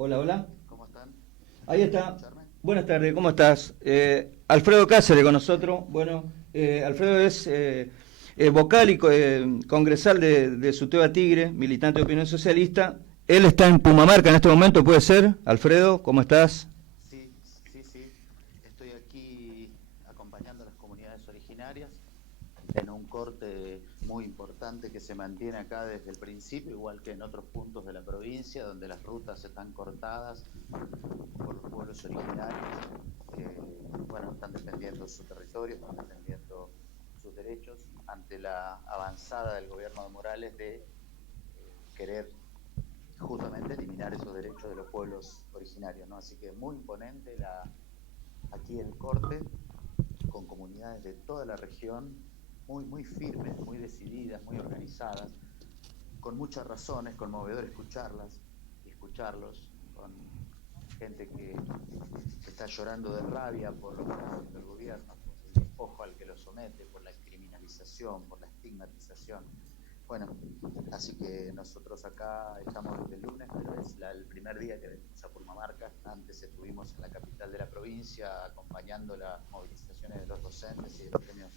Hola, hola. ¿Cómo están? Ahí ¿Pueden está. escucharme? Buenas tardes, ¿cómo estás? Alfredo Cáceres con nosotros. Bueno, Alfredo es vocal y congresal de Suteba Tigre, militante de Opinión Socialista. Él está en Pumamarca en este momento, ¿puede ser? Alfredo, ¿cómo estás? Sí, sí, sí. Estoy aquí acompañando a las comunidades originarias en un corte muy importante que se mantiene acá desde el principio, igual que en otros puntos de la provincia, donde las rutas están cortadas por los pueblos originarios que, bueno, están defendiendo su territorio, están defendiendo sus derechos ante la avanzada del gobierno de Morales de querer justamente eliminar esos derechos de los pueblos originarios, ¿no? Así que muy imponente aquí el corte, con comunidades de toda la región, muy firmes, muy decididas, muy organizadas, con muchas razones, conmovedor escucharlas y escucharlos, con gente que está llorando de rabia por lo que está haciendo el gobierno, por el despojo al que lo somete, por la criminalización, por la estigmatización. Bueno, así que nosotros acá estamos desde el lunes, pero es el primer día que venimos a Purmamarca. Antes estuvimos en la capital de la provincia acompañando las movilizaciones de los docentes y de los gremios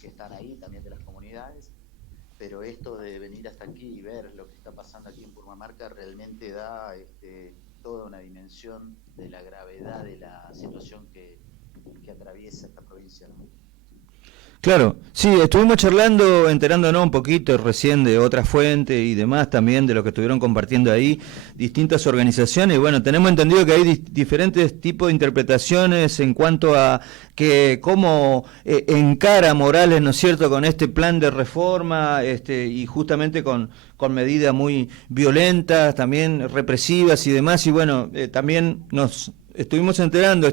que están ahí, también de las comunidades. Pero esto de venir hasta aquí y ver lo que está pasando aquí en Purmamarca realmente da toda una dimensión de la gravedad de la situación que atraviesa esta provincia, ¿no? Claro, sí, estuvimos charlando, enterándonos un poquito recién de otras fuentes y demás también de lo que estuvieron compartiendo ahí distintas organizaciones. Y bueno, tenemos entendido que hay diferentes tipos de interpretaciones en cuanto a que cómo encara Morales, ¿no es cierto?, con este plan de reforma y justamente con medidas muy violentas, también represivas y demás. Y bueno, también nos estuvimos enterando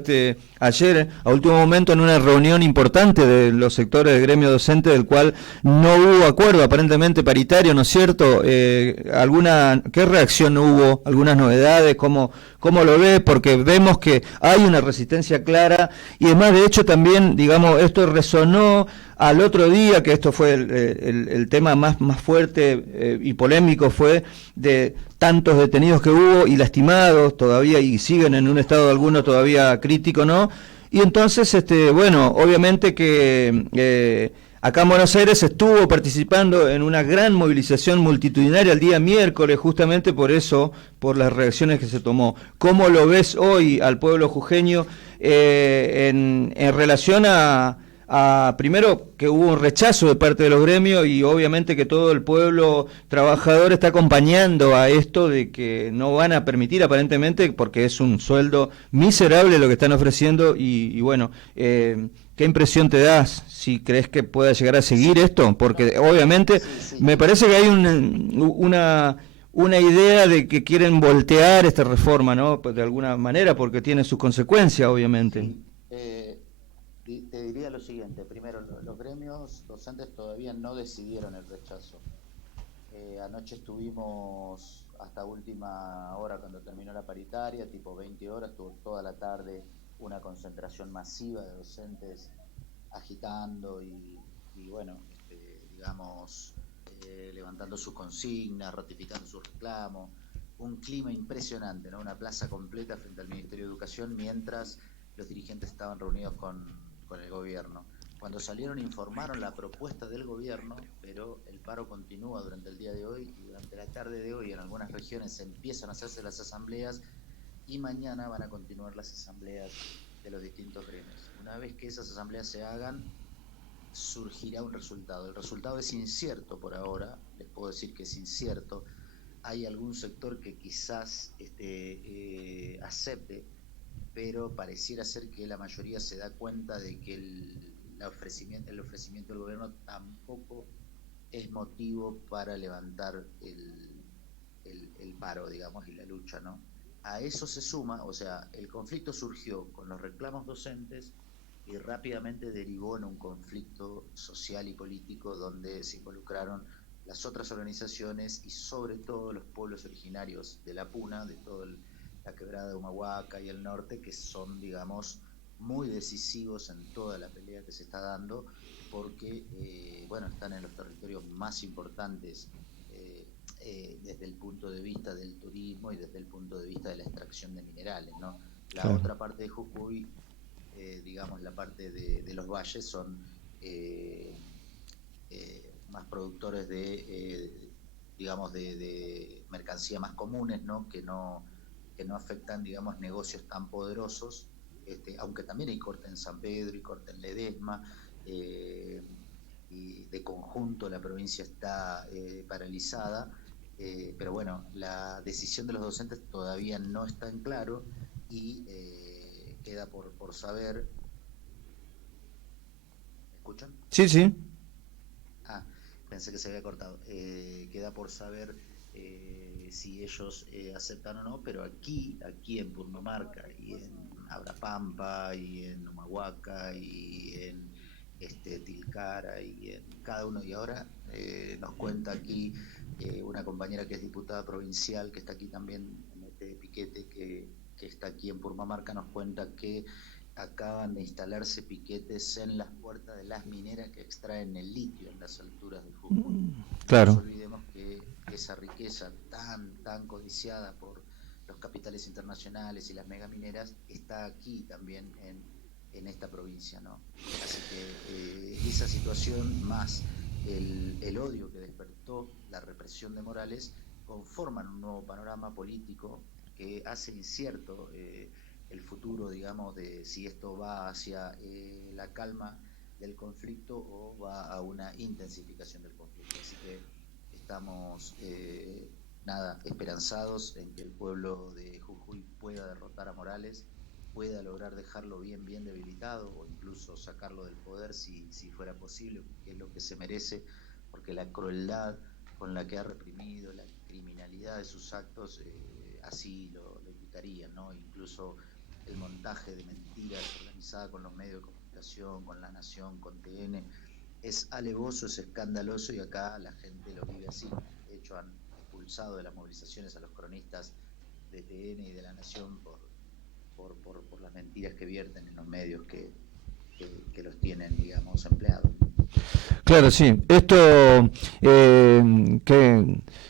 ayer, a último momento, en una reunión importante de los sectores del gremio docente, del cual no hubo acuerdo aparentemente paritario, ¿no es cierto? ¿Qué reacción hubo? ¿Algunas novedades? ¿Cómo lo ve? Porque vemos que hay una resistencia clara y además, de hecho, también, digamos, esto resonó al otro día, que esto fue el tema más fuerte y polémico, fue de tantos detenidos que hubo y lastimados todavía y siguen en un estado alguno todavía crítico, ¿no? Y entonces, bueno, obviamente que acá en Buenos Aires estuvo participando en una gran movilización multitudinaria el día miércoles, justamente por eso, por las reacciones que se tomó. ¿Cómo lo ves hoy al pueblo jujeño en relación primero que hubo un rechazo de parte de los gremios y obviamente que todo el pueblo trabajador está acompañando a esto de que no van a permitir aparentemente porque es un sueldo miserable lo que están ofreciendo y bueno, ¿qué impresión te das si crees que pueda llegar a seguir Sí, esto? no, Porque obviamente sí, sí, me parece que hay una idea de que quieren voltear esta reforma, ¿no? Pues de alguna manera porque tiene sus consecuencias, obviamente. sí. Te diría lo siguiente. Primero, los gremios docentes todavía no decidieron el rechazo. Anoche estuvimos hasta última hora cuando terminó la paritaria, tipo 20 horas, estuvo toda la tarde una concentración masiva de docentes agitando y bueno, digamos, levantando sus consignas, ratificando sus reclamos. Un clima impresionante, ¿no? Una plaza completa frente al Ministerio de Educación mientras los dirigentes estaban reunidos con el gobierno. Cuando salieron informaron la propuesta del gobierno, pero el paro continúa durante el día de hoy y durante la tarde de hoy en algunas regiones empiezan a hacerse las asambleas y mañana van a continuar las asambleas de los distintos gremios. Una vez que esas asambleas se hagan, surgirá un resultado. El resultado es incierto por ahora, les puedo decir que es incierto. Hay algún sector que quizás acepte, pero pareciera ser que la mayoría se da cuenta de que el ofrecimiento del gobierno tampoco es motivo para levantar el paro, digamos, y la lucha, ¿no? A eso se suma, o sea, el conflicto surgió con los reclamos docentes y rápidamente derivó en un conflicto social y político donde se involucraron las otras organizaciones y sobre todo los pueblos originarios de la Puna, de toda la quebrada de Humahuaca y el norte, que son, digamos, muy decisivos en toda la pelea que se está dando, porque, bueno, están en los territorios más importantes desde el punto de vista del turismo y desde el punto de vista de la extracción de minerales, ¿no? La Claro. otra parte de Jujuy, digamos la parte de los valles, son más productores digamos, de mercancía más comunes, ¿no? Que no afectan, digamos, negocios tan poderosos, aunque también hay corte en San Pedro y corte en Ledesma, y de conjunto la provincia está paralizada, pero bueno, la decisión de los docentes todavía no está en claro y queda por saber. ¿Me escuchan? Sí, sí. Ah, pensé que se había cortado. Queda por saber si ellos aceptan o no, pero aquí en Purmamarca y en Abrapampa y en Humahuaca y en Tilcara y en cada uno, y ahora nos cuenta aquí una compañera que es diputada provincial, que está aquí también en este piquete, que está aquí en Purmamarca, nos cuenta que acaban de instalarse piquetes en las puertas de las mineras que extraen el litio en las alturas de Jujuy. No nos Claro. olvidemos que esa riqueza tan codiciada por los capitales internacionales y las megamineras está aquí también en esta provincia, ¿no? Así que esa situación más el odio que despertó la represión de Morales conforman un nuevo panorama político que hace incierto el futuro, digamos, de si esto va hacia la calma del conflicto o va a una intensificación del conflicto. Así que estamos esperanzados en que el pueblo de Jujuy pueda derrotar a Morales, pueda lograr dejarlo bien debilitado o incluso sacarlo del poder si fuera posible, que es lo que se merece, porque la crueldad con la que ha reprimido, la criminalidad de sus actos, así lo indicaría, ¿no? Incluso el montaje de mentiras organizada con los medios de comunicación, con La Nación, con TN, es alevoso, es escandaloso y acá la gente lo vive así. De hecho, han expulsado de las movilizaciones a los cronistas de TN y de La Nación por las mentiras que vierten en los medios que los tienen, digamos, empleados. Claro, sí. Esto,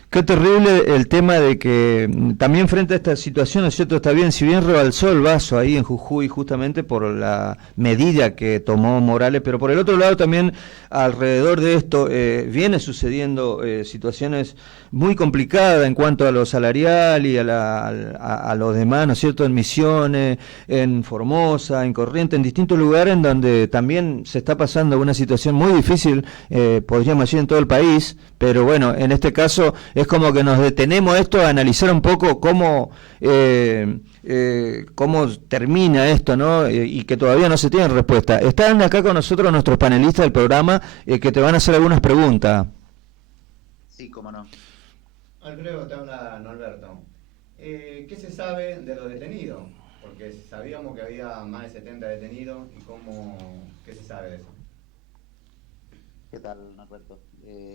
qué terrible el tema de que también frente a esta situación, ¿no es cierto? Está bien, si bien rebalsó el vaso ahí en Jujuy justamente por la medida que tomó Morales, pero por el otro lado también alrededor de esto viene sucediendo situaciones muy complicadas en cuanto a lo salarial y a los demás, ¿no es cierto? En Misiones, en Formosa, en Corrientes, en distintos lugares en donde también se está pasando una situación muy difícil, podríamos decir en todo el país, pero bueno, en este caso es como que nos detenemos esto a analizar un poco cómo termina esto, ¿no? Y que todavía no se tiene respuesta. Están acá con nosotros nuestros panelistas del programa que te van a hacer algunas preguntas. Sí, cómo no. Alfredo, te habla Norberto. ¿Qué se sabe de los detenidos? Porque sabíamos que había más de 70 detenidos y ¿qué se sabe de eso? ¿Qué tal, Norberto?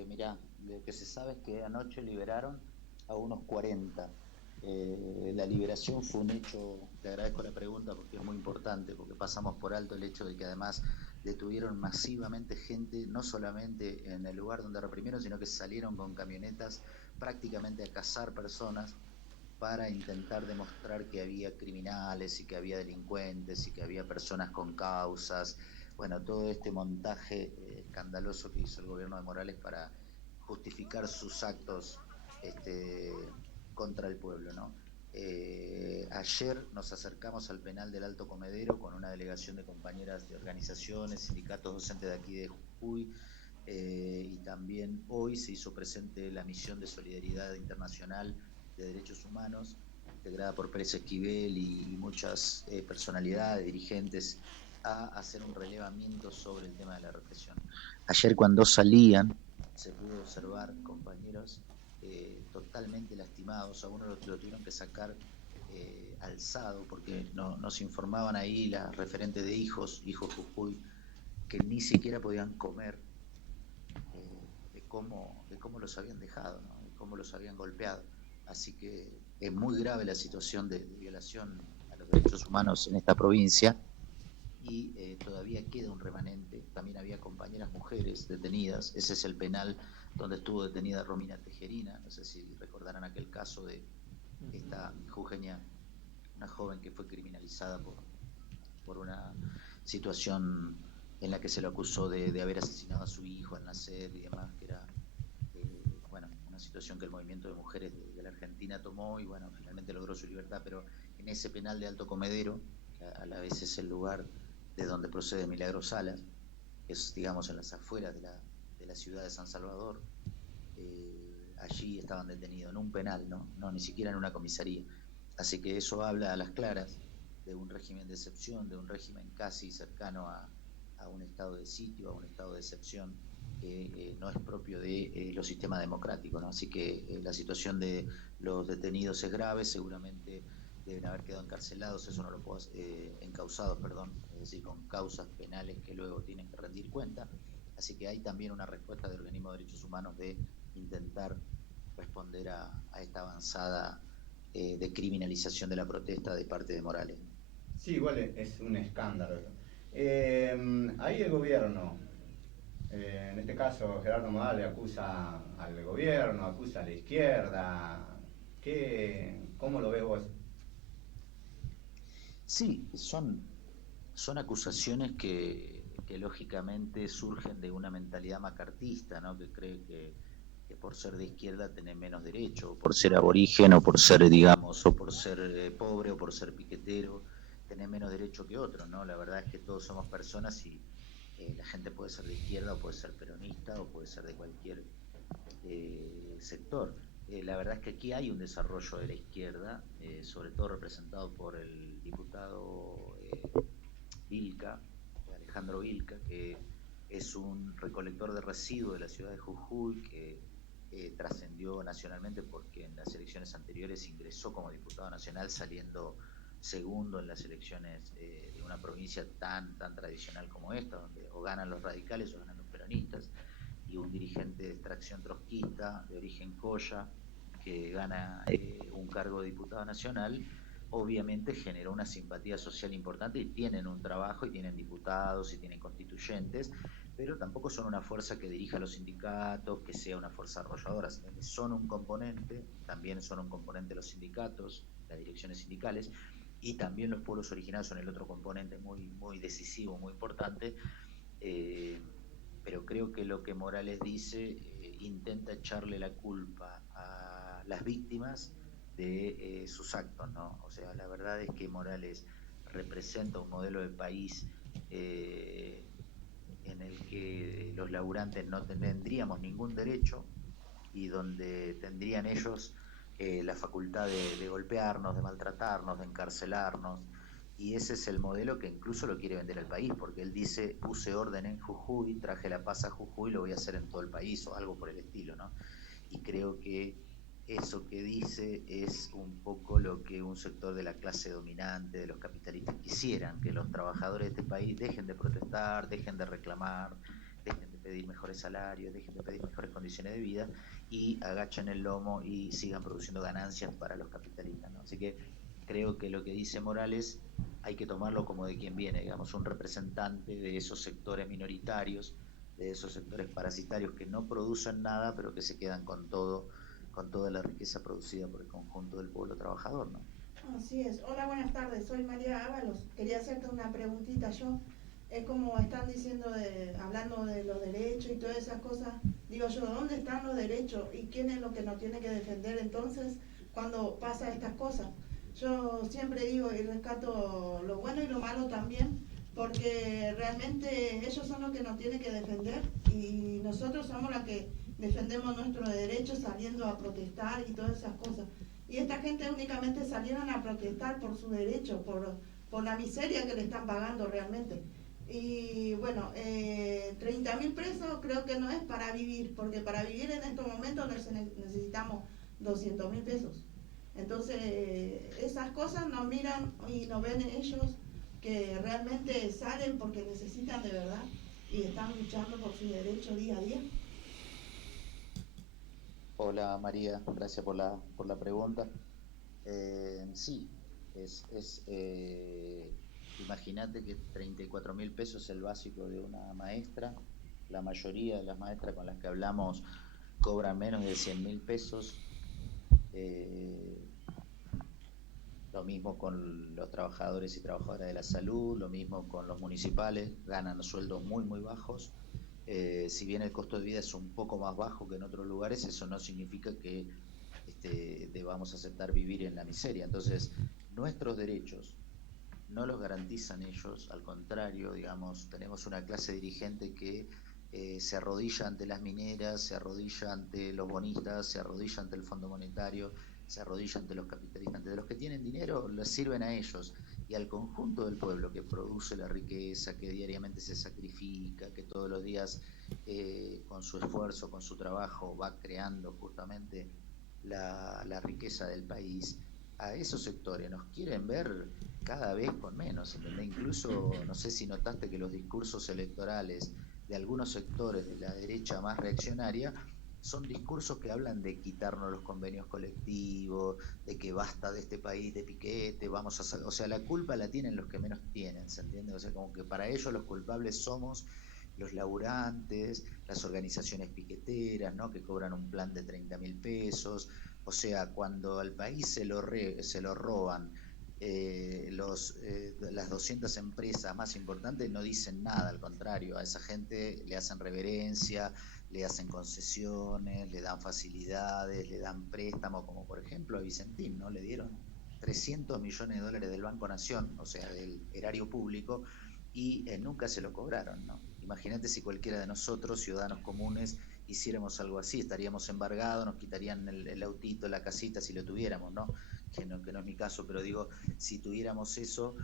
Mirá, lo que se sabe es que anoche liberaron a unos 40. La liberación fue un hecho, te agradezco la pregunta porque es muy importante, porque pasamos por alto el hecho de que además detuvieron masivamente gente, no solamente en el lugar donde reprimieron, sino que salieron con camionetas prácticamente a cazar personas para intentar demostrar que había criminales y que había delincuentes y que había personas con causas. Bueno, todo este montaje escandaloso que hizo el gobierno de Morales para justificar sus actos contra el pueblo, ¿no? Ayer nos acercamos al penal del Alto Comedero con una delegación de compañeras de organizaciones, sindicatos docentes de aquí de Jujuy, y también hoy se hizo presente la misión de solidaridad internacional de derechos humanos, integrada por Pérez Esquivel y muchas personalidades, dirigentes, a hacer un relevamiento sobre el tema de la represión. Ayer cuando salían se pudo observar compañeros totalmente lastimados, a uno lo tuvieron que sacar alzado porque nos informaban ahí las referentes de hijos Jujuy, que ni siquiera podían comer de cómo los habían dejado, ¿no? De cómo los habían golpeado. Así que es muy grave la situación de violación a los derechos humanos en esta provincia y todavía queda un remanente. También había compañeras mujeres detenidas. Ese es el penal donde estuvo detenida Romina Tejerina. No sé si recordarán aquel caso de esta jujeña una joven que fue criminalizada por una situación en la que se lo acusó de haber asesinado a su hijo al nacer y demás, que era bueno, una situación que el movimiento de mujeres de la Argentina tomó y bueno, finalmente logró su libertad, pero en ese penal de Alto Comedero, que a la vez es el lugar de donde procede Milagros Salas, que es, digamos, en las afueras de la ciudad de San Salvador, allí estaban detenidos, en un penal, no, ni siquiera en una comisaría. Así que eso habla a las claras de un régimen de excepción, de un régimen casi cercano a un estado de sitio, a un estado de excepción, que no es propio de los sistemas democráticos, ¿no? Así que la situación de los detenidos es grave, seguramente deben haber quedado encarcelados, eso no lo puedo, encausados, perdón, es decir, con causas penales que luego tienen que rendir cuenta. Así que hay también una respuesta del organismo de derechos humanos de intentar responder a esta avanzada de criminalización de la protesta de parte de Morales. Sí, igual es un escándalo. Ahí el gobierno, en este caso Gerardo Morales acusa al gobierno, acusa a la izquierda. ¿Cómo lo ves vos? Sí, son acusaciones que lógicamente surgen de una mentalidad macartista, ¿no? Que cree que por ser de izquierda tenés menos derecho, o por ser aborigen, o por ser, digamos, o por ser pobre, o por ser piquetero, tenés menos derecho que otros, ¿no? La verdad es que todos somos personas y la gente puede ser de izquierda, o puede ser peronista, o puede ser de cualquier sector. La verdad es que aquí hay un desarrollo de la izquierda, sobre todo representado por el diputado Vilca, Alejandro Vilca, que es un recolector de residuos de la ciudad de Jujuy, que trascendió nacionalmente porque en las elecciones anteriores ingresó como diputado nacional, saliendo segundo en las elecciones de una provincia tan tradicional como esta, donde o ganan los radicales o ganan los peronistas, y un dirigente de extracción trotskista de origen Coya, que gana un cargo de diputado nacional, obviamente generó una simpatía social importante y tienen un trabajo y tienen diputados y tienen constituyentes, pero tampoco son una fuerza que dirija a los sindicatos, que sea una fuerza arrolladora. Son un componente, también son un componente los sindicatos, las direcciones sindicales, y también los pueblos originarios son el otro componente muy decisivo, muy importante. Pero creo que lo que Morales dice intenta echarle la culpa a las víctimas de sus actos, ¿no? O sea, la verdad es que Morales representa un modelo de país en el que los laburantes no tendríamos ningún derecho y donde tendrían ellos la facultad de golpearnos, de maltratarnos, de encarcelarnos, y ese es el modelo que incluso lo quiere vender al país, porque él dice, puse orden en Jujuy, traje la paz a Jujuy, lo voy a hacer en todo el país, o algo por el estilo, ¿no? Y creo que eso que dice es un poco lo que un sector de la clase dominante, de los capitalistas, quisieran, que los trabajadores de este país dejen de protestar, dejen de reclamar, dejen de pedir mejores salarios, dejen de pedir mejores condiciones de vida y agachen el lomo y sigan produciendo ganancias para los capitalistas, ¿no? Así que creo que lo que dice Morales hay que tomarlo como de quien viene, digamos, un representante de esos sectores minoritarios, de esos sectores parasitarios que no producen nada, pero que se quedan con todo, con toda la riqueza producida por el conjunto del pueblo trabajador, ¿no? Así es. Hola, buenas tardes. Soy María Ábalos. Quería hacerte una preguntita yo. Es como están diciendo, hablando de los derechos y todas esas cosas. Digo yo, ¿dónde están los derechos? ¿Y quién es lo que nos tiene que defender entonces cuando pasa estas cosas? Yo siempre digo y rescato lo bueno y lo malo también, porque realmente ellos son los que nos tienen que defender y nosotros somos los que defendemos nuestros derechos saliendo a protestar y todas esas cosas. Y esta gente únicamente salieron a protestar por su derecho, por la miseria que le están pagando realmente. Y bueno, 30.000 pesos creo que no es para vivir, porque para vivir en estos momentos necesitamos 200.000 pesos. Entonces, esas cosas nos miran y nos ven ellos que realmente salen porque necesitan de verdad y están luchando por su derecho día a día. Hola María, gracias por la pregunta. Sí, imagínate que 34.000 pesos es el básico de una maestra. La mayoría de las maestras con las que hablamos cobran menos de 100.000 pesos. Lo mismo con los trabajadores y trabajadoras de la salud, lo mismo con los municipales, ganan sueldos muy, muy bajos. Si bien el costo de vida es un poco más bajo que en otros lugares, eso no significa que debamos aceptar vivir en la miseria. Entonces, nuestros derechos no los garantizan ellos, al contrario, digamos, tenemos una clase dirigente que se arrodilla ante las mineras, se arrodilla ante los bonistas, se arrodilla ante el Fondo Monetario, se arrodilla ante los capitalistas, ante los que tienen dinero, les sirven a ellos y al conjunto del pueblo que produce la riqueza, que diariamente se sacrifica, que todos los días con su esfuerzo, con su trabajo va creando justamente la riqueza del país. A esos sectores nos quieren ver cada vez con menos, ¿entendés? Incluso, no sé si notaste que los discursos electorales de algunos sectores de la derecha más reaccionaria son discursos que hablan de quitarnos los convenios colectivos, de que basta de este país de piquete, vamos a... O sea, la culpa la tienen los que menos tienen, ¿se entiende? O sea, como que para ellos los culpables somos los laburantes, las organizaciones piqueteras, ¿no? Que cobran un plan de 30.000 pesos. O sea, cuando al país se lo roban las 200 empresas más importantes, no dicen nada, al contrario, a esa gente le hacen reverencia, le hacen concesiones, le dan facilidades, le dan préstamos, como por ejemplo a Vicentín, ¿no? Le dieron 300 millones de dólares del Banco Nación, o sea, del erario público, y nunca se lo cobraron, ¿no? Imagínate si cualquiera de nosotros, ciudadanos comunes, hiciéramos algo así, estaríamos embargados, nos quitarían el autito, la casita, si lo tuviéramos, ¿no? Que no es mi caso, pero digo, si tuviéramos eso,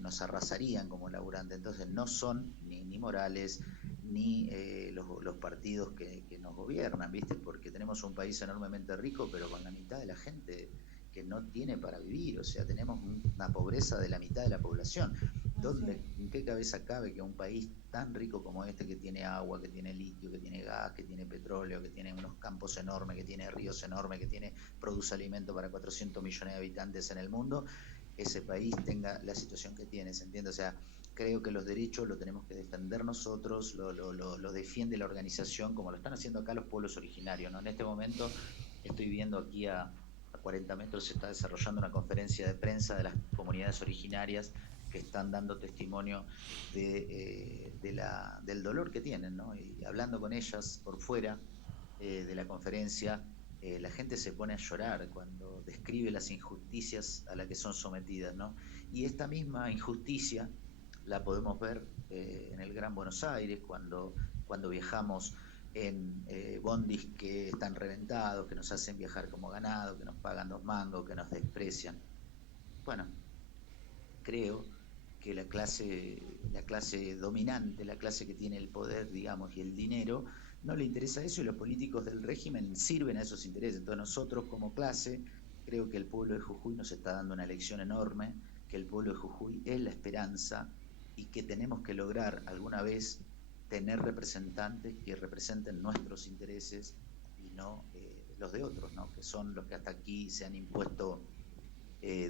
nos arrasarían como laburantes. Entonces no son ni Morales, ni los partidos que nos gobiernan, ¿viste? Porque tenemos un país enormemente rico, pero con la mitad de la gente que no tiene para vivir, o sea, tenemos una pobreza de la mitad de la población. ¿En qué cabeza cabe que un país tan rico como este, que tiene agua, que tiene litio, que tiene gas, que tiene petróleo, que tiene unos campos enormes, que tiene ríos enormes, que produce alimento para 400 millones de habitantes en el mundo, ese país tenga la situación que tiene, ¿se entiende? O sea, creo que los derechos los tenemos que defender nosotros, lo defiende la organización, como lo están haciendo acá los pueblos originarios, ¿no? En este momento estoy viendo aquí a 40 metros se está desarrollando una conferencia de prensa de las comunidades originarias que están dando testimonio del dolor que tienen, ¿no? Y hablando con ellas por fuera de la conferencia, la gente se pone a llorar cuando describe las injusticias a las que son sometidas, ¿no? Y esta misma injusticia la podemos ver en el Gran Buenos Aires cuando viajamos en bondis que están reventados, que nos hacen viajar como ganado, que nos pagan 2 mangos, que nos desprecian. Bueno, creo que la clase dominante, la clase que tiene el poder, digamos, y el dinero, no le interesa eso, y los políticos del régimen sirven a esos intereses. Entonces nosotros como clase, creo que el pueblo de Jujuy nos está dando una lección enorme, que el pueblo de Jujuy es la esperanza y que tenemos que lograr alguna vez tener representantes que representen nuestros intereses y no los de otros, ¿no? Que son los que hasta aquí se han impuesto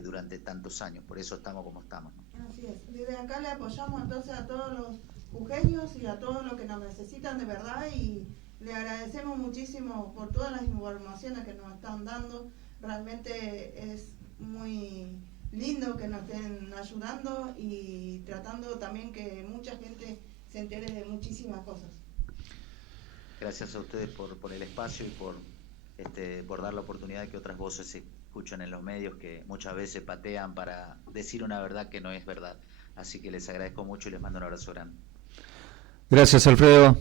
durante tantos años. Por eso estamos como estamos, ¿no? Así es. Desde acá le apoyamos entonces a todos los jujeños y a todos los que nos necesitan de verdad, y le agradecemos muchísimo por todas las informaciones que nos están dando. Realmente es muy lindo que nos estén ayudando y tratando también que mucha gente se entere de muchísimas cosas. Gracias a ustedes por el espacio y por dar la oportunidad de que otras voces se escuchen en los medios, que muchas veces patean para decir una verdad que no es verdad. Así que les agradezco mucho y les mando un abrazo grande. Gracias, Alfredo.